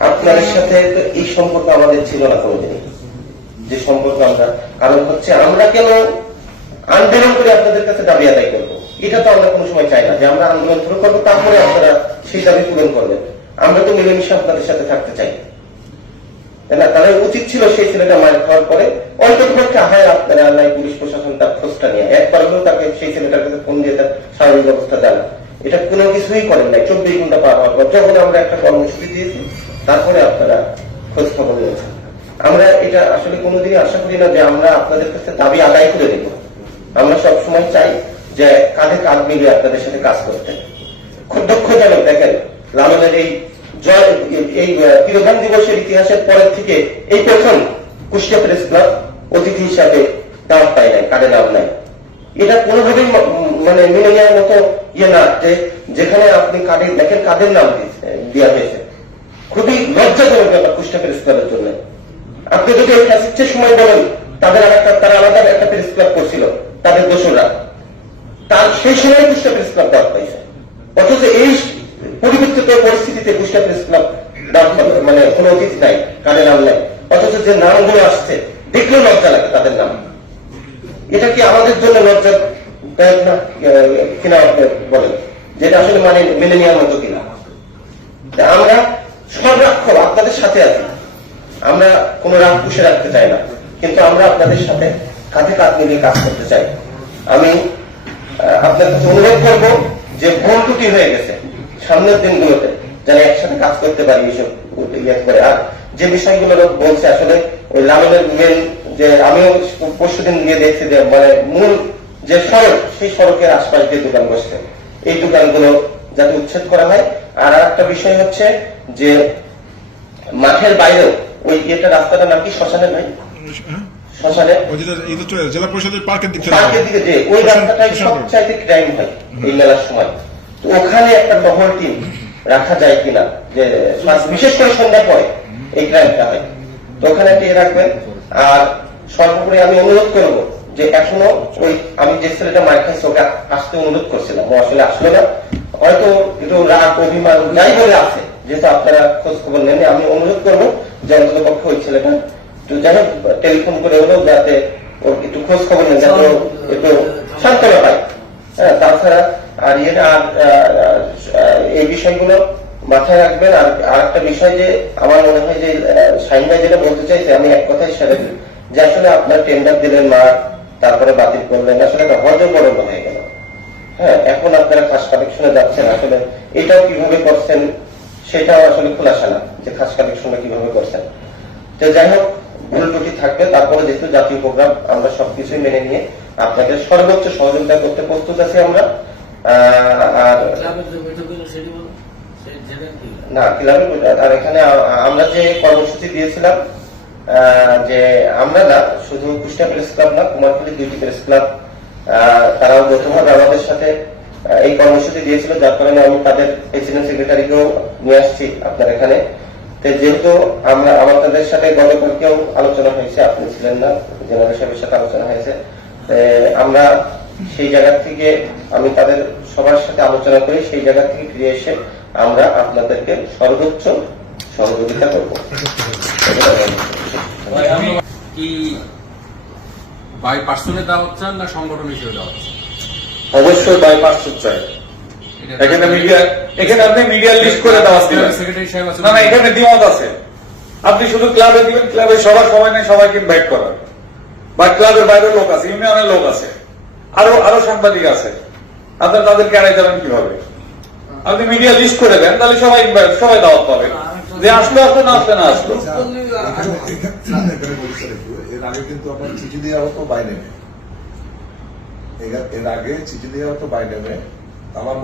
আপনাদের সাথে তো এই সম্পর্ক আমাদের ছিল না কোনোদিনই। যে সম্পর্ক আমরা, কারণ হচ্ছে আমরা কেন আন্দোলন করে আপনাদের কাছে দাবি আদায় করব? এটা তো আমরা কোনো সময় চাই না। যে আমরা আন্দোলন শুরু করব, তারপরে আপনারা সেই দাবি পূরণ করবেন। আমরা তো মিলেমিশে আপনাদের সাথে থাকতে চাই। না? তাহলে উচিত ছিল সেই ছেলেটা মার খাওয়ার পরে অন্তত পক্ষে আহায় আপনারা আল্লাহ পুলিশ প্রশাসন তার খোঁজটা নিয়ে। একবার হলেও তাকে সেই ছেলেটার কাছে ফোন দিয়ে তার স্বাভাবিক অবস্থা জানা এটা কোনো কিছুই করেন নাই। চব্বিশ ঘণ্টা পার হওয়ার পর। যখন আমরা একটা কর্মসূচি দিয়েছি তারপরে আপনারা খোঁজ খবর নিয়েছেন। আমরা এটা আসলে কোনোদিনই আশা করি না যে আমরা আপনাদের কাছে দাবি আদায় করে দেব। আমরা সবসময় চাই যে কাঁধে কাঁধ মিলিয়ে আপনাদের সাথে কাজ করতে। খুব দুঃখজনক, দেখেন, লালনের এই জয়, এই তিরোধান দিবসের ইতিহাসের পরের থেকে এই প্রথম কুষ্টিয়া প্রেস ক্লাব অতিথি হিসাবে দাওয়াত পায় নাই কার্ডে নাম নাই। এটা কোনোভাবেই মানে মেনে নেওয়ার মতো ইয়ে না যে যেখানে আপনি কার্ডে দেখেন কাদের নাম দেওয়া হয়েছে। খুবই লজ্জাজনক ব্যাপার কুষ্টিয়া প্রেস জন্য। আপনি যদি এই ফ্যাসিস্টের সময় বলেন, তাদের একটা তারা আলাদা একটা প্রেস করছিল, তাদের দোষরা তার সেই সময় কুষ্টা প্রেস দাওয়াত পাইছে। অথচ এই পরিবর্তিত পরিস্থিতিতে কুষ্টা প্রেস ক্লাব মানে কোনো অতিথি নাই কাদের নাম নাই। অথচ যে নামগুলো আসছে, দেখলেও লজ্জা লাগে তাদের নাম। এটা কি আমাদের জন্য লজ্জা না কিনা বলেন? যেটা আসলে মানে মেনে নেওয়ার মতো কিনা? আমরা সব রাক্ষর আপনাদের সাথে আছি। আমরা কোন রাগ পুষে রাখতে চাই না। কিন্তু আমরা আপনাদের সাথে কাঁধে কাঁধ মিলিয়ে কাজ করতে চাই। আমি আপনার কাছে অনুরোধ করব যে ভুল ত্রুটি হয়ে গেছে সামনের দিনগুলোতে, যেন একসাথে কাজ করতে পারি এইসব করে আর যে বিষয়গুলো লোক বলছে আসলে, ওই লালনের মেন যে আমিও পরশুদিন গিয়ে দেখছি যে মানে মূল যে সড়ক, সেই সড়কের আশপাশ দিয়ে দোকান বসছে। এই দোকানগুলো যাতে উচ্ছেদ করা হয় আর একটা বিষয় হচ্ছে যে মাঠের বাইরেও ওই ইয়েটা রাস্তাটার নাম কি? শ্মশানের ভাই শ্মশানে? ওই যেটা এই তো চলে- জেলা পরিষদের পার্কের দিক পার্কের দিকে যে ওই রাস্তাটাই সবচাইতে ক্রাইম হয় এই মেলার সময়। তো ওখানে একটা টহল টিম রাখা যায় কিনা? যে বিশেষ করে সন্ধ্যার পরে এই ক্রাইমটা হয়। তো ওখানে একটা রাখবেন। আর সর্বোপরি আমি অনুরোধ করব যে এখনও ওই আমি যে ছেলেটা মার খাইছে ওকে আসতে অনুরোধ করছিলাম, ও আসলে আসলো না। হয়তো একটু রাগ, অভিমান যাই বলে আছে, যেহেতু আপনারা খোঁজ খবর নেন আমি অনুরোধ করব যে অন্তত পক্ষে ওই ছেলেটা একটু যাই হোক, টেলিফোন করে হলেও যাতে ওর একটু খোঁজ খবর নেন, যাতে একটু সান্ত্বনা পায়। হ্যাঁ তাছাড়া আর ইয়ে আর এই বিষয়গুলো মাথায় রাখবেন। আর আর একটা বিষয় যে আমার মনে হয় যে শাহিন যেটা বলতে চাইছে, আমি এক কথাই সেরে যে আসলে আপনার টেন্ডার দিলেন মার তারপরে বাতিল করলেন। আসলে একটা হজর বরণ হয়ে গেল। হ্যাঁ এখন আপনারা খাস কালেকশনে যাচ্ছেন। আসলে এটাও কীভাবে করছেন সেটাও আসলে খোলাসা না যে খাস কালেকশনটা কীভাবে করছেন। তো যাই হোক ভুল ত্রুটি থাকবে তারপরে যেহেতু জাতীয় প্রোগ্রাম আমরা সবকিছুই মেনে নিয়ে আপনাদের সর্বোচ্চ সহযোগিতা করতে প্রস্তুত আছি আমরা। আহ, আর না ক্লাবের আর এখানে আমরা যে কর্মসূচি দিয়েছিলাম যে আমরা না, শুধু কুষ্টিয়া প্রেস ক্লাব না কুমারটুলি দুইটি প্রেস ক্লাব তারাও যৌথভাবে আমাদের সাথে এই কর্মসূচি দিয়েছিল, যার কারণে আমি তাদের প্রেসিডেন্ট সেক্রেটারিকেও নিয়ে আসছি আপনার এখানে। যেহেতু আমরা আমাদের সাথে গতকালকেও আলোচনা হয়েছে, আপনি ছিলেন না, জেনারেল সাহেবের সাথে আলোচনা হয়েছে। আমরা সেই জায়গা থেকে, আমি তাদের সবার সাথে আলোচনা করি সেই জায়গা থেকে ফিরে এসে আমরা আপনাদেরকে সর্বোচ্চ সহযোগিতা করব। কি বাই পার্সনে দেওয়া হচ্ছে না সংগঠন হিসেবে দেওয়া হচ্ছে অবশ্যই চাই। এখানে মিডিয়া এখানে আপনি মিডিয়া লিস্ট করে দেওয়া সেক্রেটারি সাহেব আছে না না এখানে দ্বিমত আছে। আপনি শুধু ক্লাবে দিবেন ক্লাবে সবার সময় নেই সবাইকে ইনভাইট করার। বা ক্লাবের বাইরের লোক আছে ইউনিয়নের লোক আছে। আরও আরও সাংবাদিক আছে। আপনার তাদেরকে এড়াই যাবেন কীভাবে? আপনি মিডিয়া লিস্ট করে দেন তাহলে সবাই সবাই দাওয়াত পাবে যে আসলো আসলো, না না আসলো। এর আগে কিন্তু আপনার চিঠি দেওয়া হতো বাইরে এর আগে চিঠি দেওয়া হতো বাইরে আমার